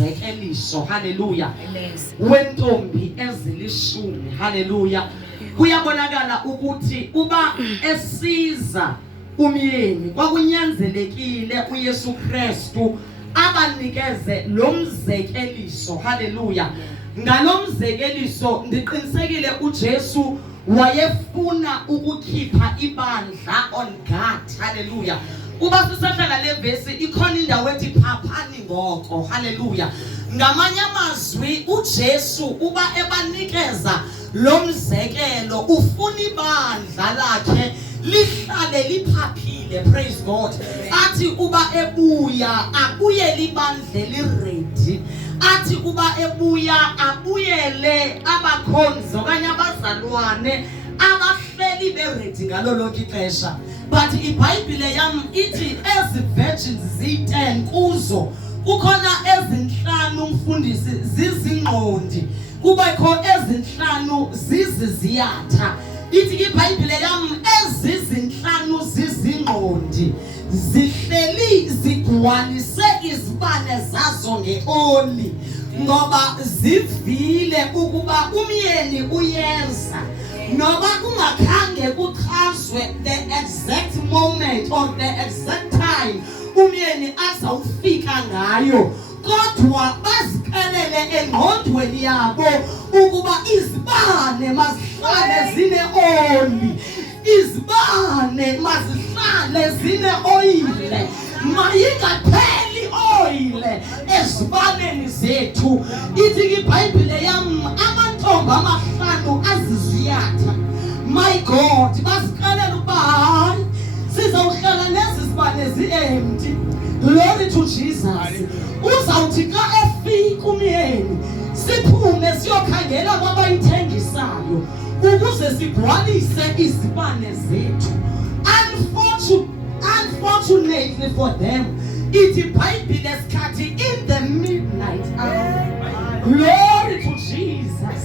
umzekeliso, haleluya, wentombi ezilishumi, haleluya. Kuyabonakala ukuthi uba esiza umyeni kwakunyanzelekile uYesu Kristu abanikeze lo mzekeliso, haleluya. Ngalomzekeliso ndiqinisekile uJesu wayefuna ukukhipha ibandla on God, haleluya. Uba sisahlala le verse ikhona indawo ethi phaphani ngoko, haleluya. Ngamanye amazwi uJesu uba ebanikeza lo mzekelo ufuna ibandla lakhe lihlale liphaphile, praise God. Athi uba ebuya abuye libandle liready. Athi uba ebuya abuyele abakhonzi okanye abazalwane abahleli beready ngalo lonke ixesha. But iBhayibhile yam ithi ezi virgins zi-10 kuzo kukhona ezinhlanu umfundisi zizingqondi, kubekho ezinhlanu ziziziyatha. Ithi iBhayibhile yam ezizinhlanu zizingqondi zihleli zigcwalise izibane zazo ngeoli, ngoba zivile ukuba umyeni uyeza. Noba kungakhange kuchazwe the exact moment or the exact time umyeni azawufika ngayo, kodwa bazikelele engqondweni yabo ukuba izibane mazihlale zine-oli, izibane mazihlale zine-oyile, mayingapheli oyile ezibaneni zethu. Ithi iBhayibhile yam amantombi amahlanu aziziyatha, my God, basikalela ukuba hayi sizawuhlala nezi zibane zi-empty. Glory to Jesus. Uzawuthi xa efika umyeni siphume siyokhangela kwabayithengisayo ukuze sigcwalise izibane zethu. Unfortunately for them, ithi iBhayibhile sikhathi in the midnight hour. Glory to Jesus.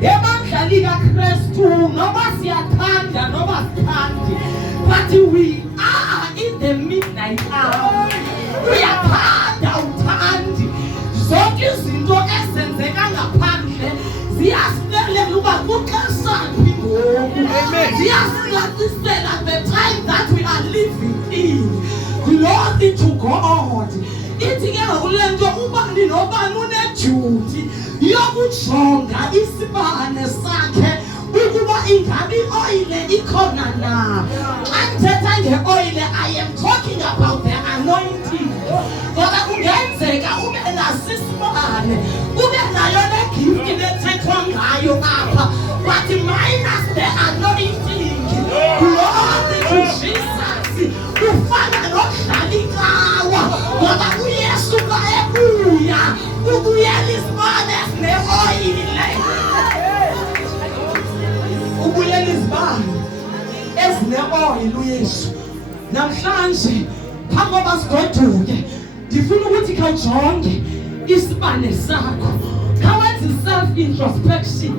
Ebandla likaKristu noba siyathanda noba sithandi, but we are in the midnight hour. Uyathanda uthandi, zonke izinto ezenzeka ngaphandle ziyasilelela uba kuxeshaphi ngoku. Ziyasilatisela the time that we are living in. Glory to God. Ithi ke ngakule nto ubani nobani uneduty yokujonga isibane sakhe ukuba ingabi oyile ikhona na. Xa ndithetha nge-oyile I am talking about the anointing. Ngoba kungenzeka ube naso isibane, ube nayo le gift nethethwa ngayo apha, but minus the anointing. Glory to Jesus. Ufana nodlala ikawa, ngoba uYesu xa ebuya ubuyela izibane ezine-oyile. Ubuyela izibane ezine-oyile uYesu. Namhlanje phambi koba sigoduke ndifuna ukuthi khawujonge isibane sakho, khawenze i-self-introspection,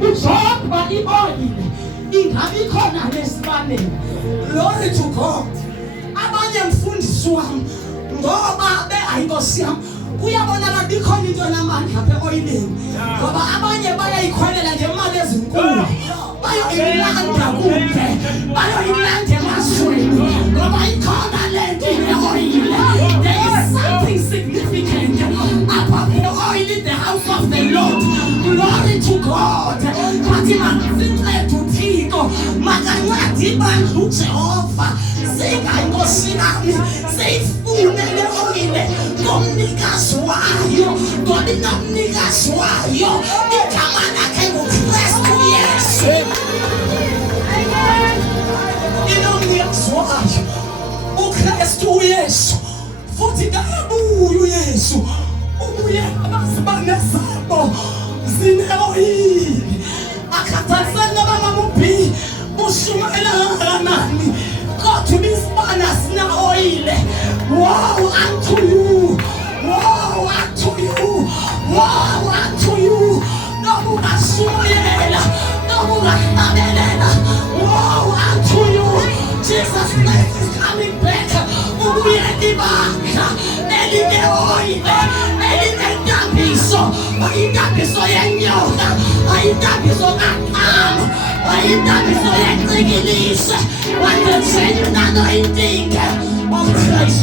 ujonge uba i-oyile ingabi khona lesibaneni. Glory to God. Abanye mfundisi wami ngoba ayinkosi yami kuyabonakala ikhona into namandla apha oyileni, ngoba abanye bayayikholela ngemali ezinkulu, bayoyilanda kude, bayoyilanda emazweni, ngoba ikhona le nto ine-oyile. There is something significant about the oil in the house of the Lord. Glory to God. Kwathi masincede uThixo, makancede ibandla uJehova, singayinkosi nami siyifune le oyile ngomnikazi wayo, ngoba inomnikazi wayo, igama lakhe nguKristu Yesu. Inomnikazi wayo uKristu Yesu, futhi kabuye uYesu ubuye abazibane zabo zine-oyile. Akhathaliseki noba mamuphi ushumayela kangakanani, kodwa isibane asina-oyile. Woe unto you, woe unto you, woe unto you. Noba ungashumayela, noba ungahlabelela, woe unto you. Jesus Christ is coming back. Ubuyela ibandla eline-oyile, eline ayintambiso yenyoka, ayintambiso kaNqama, ayintambiso yencikilishe, but the genuine anointing of Christ.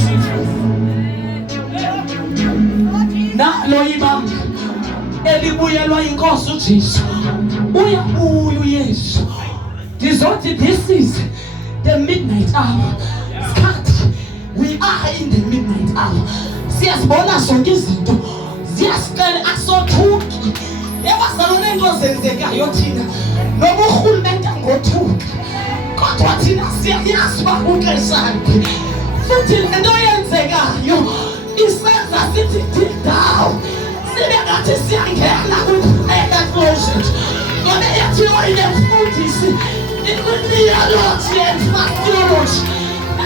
Nalo ibanga elibuyelwa inkosi uJesu, uyabuya uYesu. Ndizothi this is the midnight hour. Sikhathi, we are in the midnight hour. Siyazibona zonke izinto ziyasicela asothuki. Ebasalone into zenzekayo thina noma urhulumente ngothuki, kodwa thina siyayazi uba uxeshaphi. Futhi le nto yenzekayo isenza sithi deep down sibe ngathi siyangena kwi-prayer closet, ngoba yathiwa inemfundisi ikwithiyoloji and fastheology,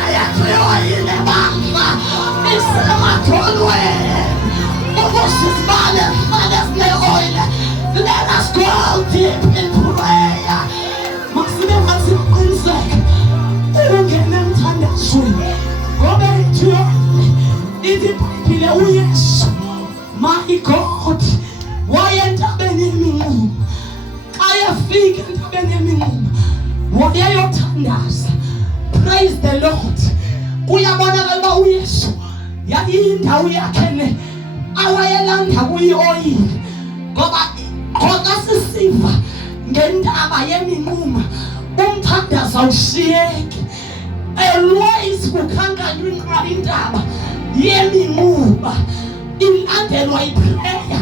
ayathiwa inebanga isemathonweni ubusizibale fane sine-oil. Let us go deep in prayer. Masibe ngathi qiniseka ukungena emthandazweni, ngoba yathiwa ithi iBhayibhile uYesu, my God, wayentabeni yeminqumo. Xa yafika entabeni yeminqumo wayeyothandaza. Praise the Lord. Kuyabonakala uba uYesu yayindawo yakhe le awayelanda kuyi-oyili, ngoba khona sisiva ngendaba yeminqumo umthandazo awushiyeki. Always kukhankanywa indaba yeminqumo ilandelwa iprayer.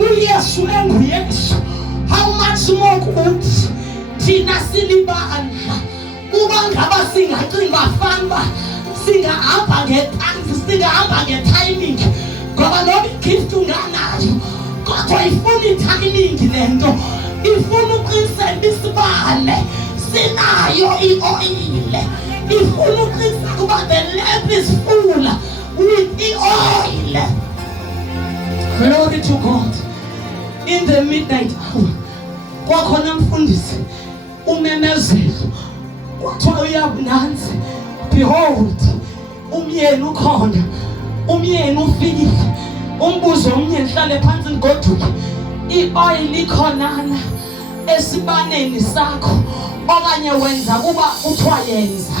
uYesu enguYesu, how much more kuthi thina silibana uba ngaba singacinga fanuba singahamba ngetanzi, singahamba ngetiming, ngoba noma igift unganayo kodwa ifuna itiming. Le nto ifuna uqiniseka isibane sinayo i-oyile, ifuna uqiniseka uba the lamp is full with i-oil. Glory to God. In the midnight hour kwakhona mfundisi umemezelo, kwathiwa uyabunanzi, behold umyeni ukhona, umyeni ufikile. Umbuzo umyeni hlale phansi ngoduke, i-oil ikhonana esibaneni sakho, okanye wenza kuba kuthiwa yenza,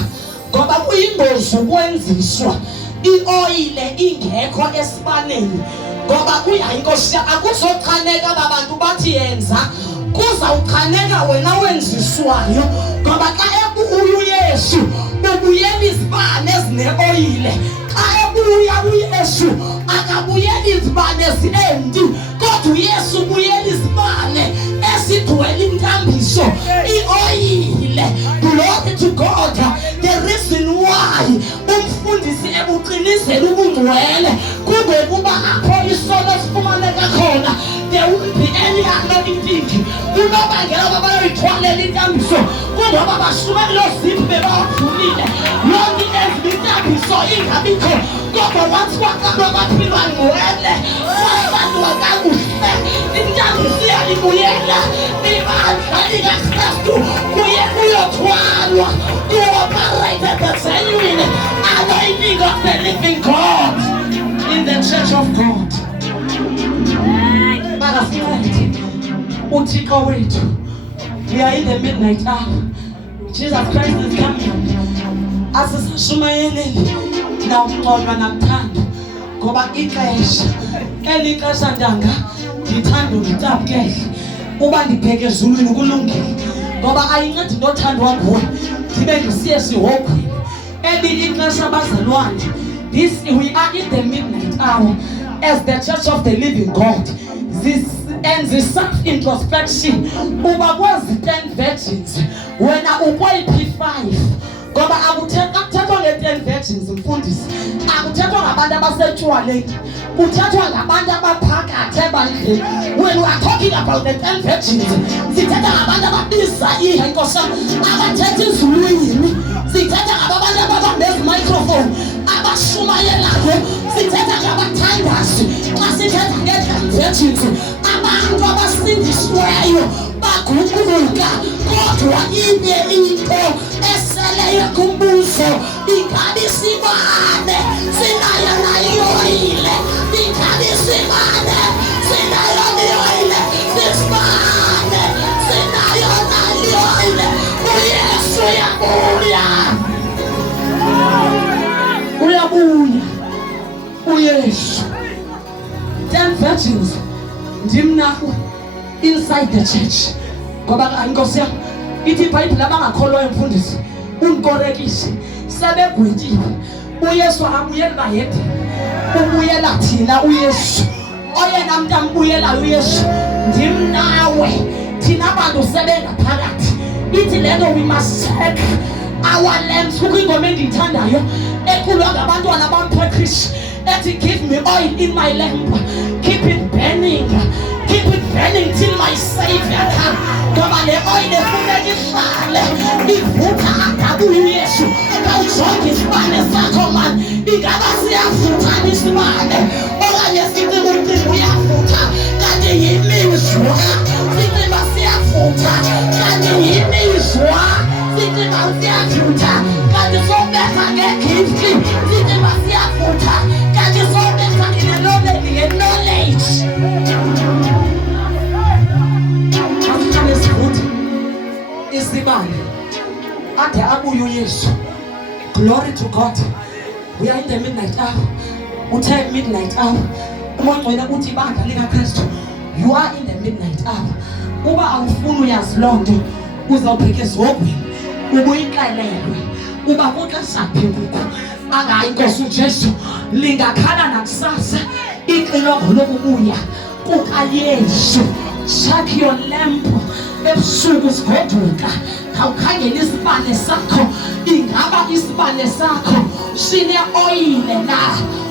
ngoba kuyingozi ukwenziswa i-oyile ingekho esibaneni, ngoba kuyayinkosi akuzochaneka babantu bathi yenza, kuzawuchaneka wena wenziswayo, ngoba xa ebuya uYesu ubuyela izibane ezine-oyile. Xa ebuya uYesu akabuyeli izibane ezi-empty, kodwa uYesu ubuyela izibane ezigcwele intambiso, i-oyile. Glory to God. The reason why umfundisi ebuqinisela ubungcwele kungekuba apho isono sifumaneka khona, there won't be any anointing. Unobangela uba bayoyithwalela intambiso kungoba bashumela oziphi bebawavulile, yonke ezinye intambiso ingabikho, kodwa wathi waqalwa baphilwa ngcwele, abantu bakakuhle, intambiso iyalibuyela ibandla likaKristu kuye kuyothwalwa to operate the genuine anointing of the living God in the church of God. uThixo wethu, we are in the midnight hour. Jesus Christ is coming. Asisashumayeleli na ukungconywa nakuthanda, ngoba ixesha elixesha ntanga ndithanda nditapukele uba ndibheke ezulwini kulungile, ngoba ayincedi into othandwa nguwe ndibe ndisiye sihogweni. Eli ixesha bazalwane, we are in the midnight hour as the church of the living God. This ends the self-introspection. Uba kwezi 10 virgins wena ukwayi-P5, ngoba akuthethwa nge-10 virgins mfundisi, akuthethwa ngabantu abasetshwaleni, kuthethwa ngabantu abaphakathi ebandleni. When we are talking about the 10 virgins, sithetha ngabantu ababiza inkosi, abathetha izulwini, sithetha ngabantu ababambe microphone, abashumayelayo, sithetha ngabathandazi. Xa sithetha nge-10 virgins, abantu abasindisiweyo baguquka, kodwa inye into eseleyo kumbuzo, ingabi sibane sinayo nayo ile, ingabi sibane sinayo uyesu 10 virgins ndim nawe inside the church ngoba inkosi yami ithi iBhayibheli abangakholwayo mfundisi unkorekise sebegwetyiwe uyesu akabuyeli bayedwa ubuyela thina uyesu oyena muntu ambuyelayo uyesu ndim nawe thina bantu sebengaphakathi ithi lento we must check our lamps kungoma endiyithandayo eculwa ngabantwana bamphekrishi ethi give me oil in my lamp, keep it burning till my savior come. Ngoba le oil efuneka ihlale ivutha akabuye uyesu kawujonge isibane sakho man ingaba siyavutha isibane okanye sithi umcimbi uyavutha kanti yimizwa sithi masiyavutha kanti yimizwa sithi masiyavutha kanti sobetha ngegift sithi masiyavutha kanti sobetha nge-knowledge isibane ade abuye uyesu. Glory to God. We are in the midnight hour. Uthe midnight hour umongcwele uthi ibandla likaKristu you are in the midnight hour. Uba awufuni uyazi loo nto uzawubheka ezogwini ubuyixelelwe uba kuxeshaphi ngoku angayi inkosi ujesu lingakhala nakusasa ixilongo lokubuya kukayesu. Check your lamp ebusuku sigoduka khawukhangela isibane sakho ingaba isibane sakho sine oyile na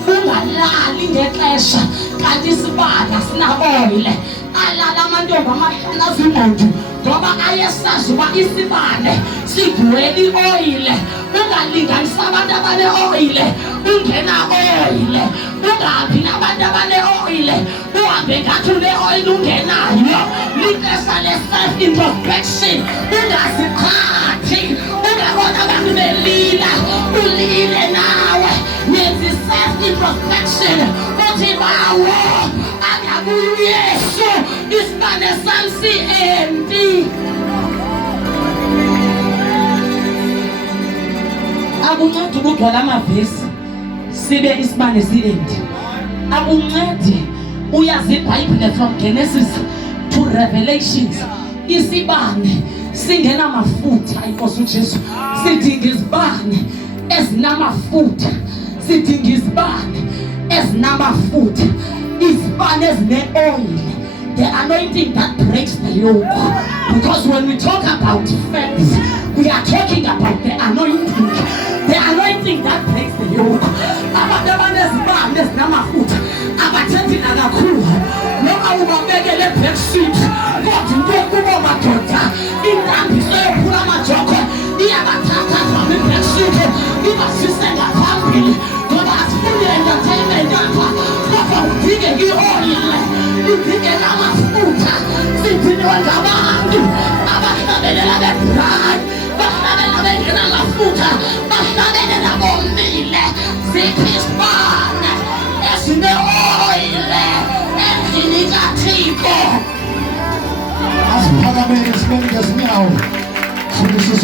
ungalali ngexesha kanti isibane sina oyile alala amantombi amahlanu azimonto ngoba ayesazi uba isibane sigwele oyile ungalinganisa abantu abane oyile ungena oyile ungahambi nabantu abane oyile uhambe ngathi ule oyile ungenayo lixesha le-self introspection ungaziphathi ungabona abantu belila ulile nawe yenza i-self introspection uthi bawo angabuye uyesu isibane sami si-empty. Akuncedi ukugcwala amavesi sibe isibane si-empty. Akuncedi uyazi iBhayibheli from Genesis to Revelations isibane singenamafutha. Inkosi uJesu sidinga izibane ezinamafutha, sidinga izibane ezinamafutha, izibane ezine-oil, the anointing that breaks the yoke. Because when we talk about faith, we are talking about the anointing that breaks the yoke. Abantu abanezibane ezinamafutha abathethi nakakhulu noma ubabekele backseat kodwa into kubo madoda intambiso yophula amajoko iyabathatha from i-backseat ibasise ngaphambili ngoba asifuni entertainment apha kodwa udingeka i-oyile udingeka amafutha sidiniwe ngabantu abahlabelela bebrand bahlabelela bengenamafutha bahlabelela bomile ziphi isibane esine-oyile endlini kaThixo. Asiphakameni sibeke ngezinyawo.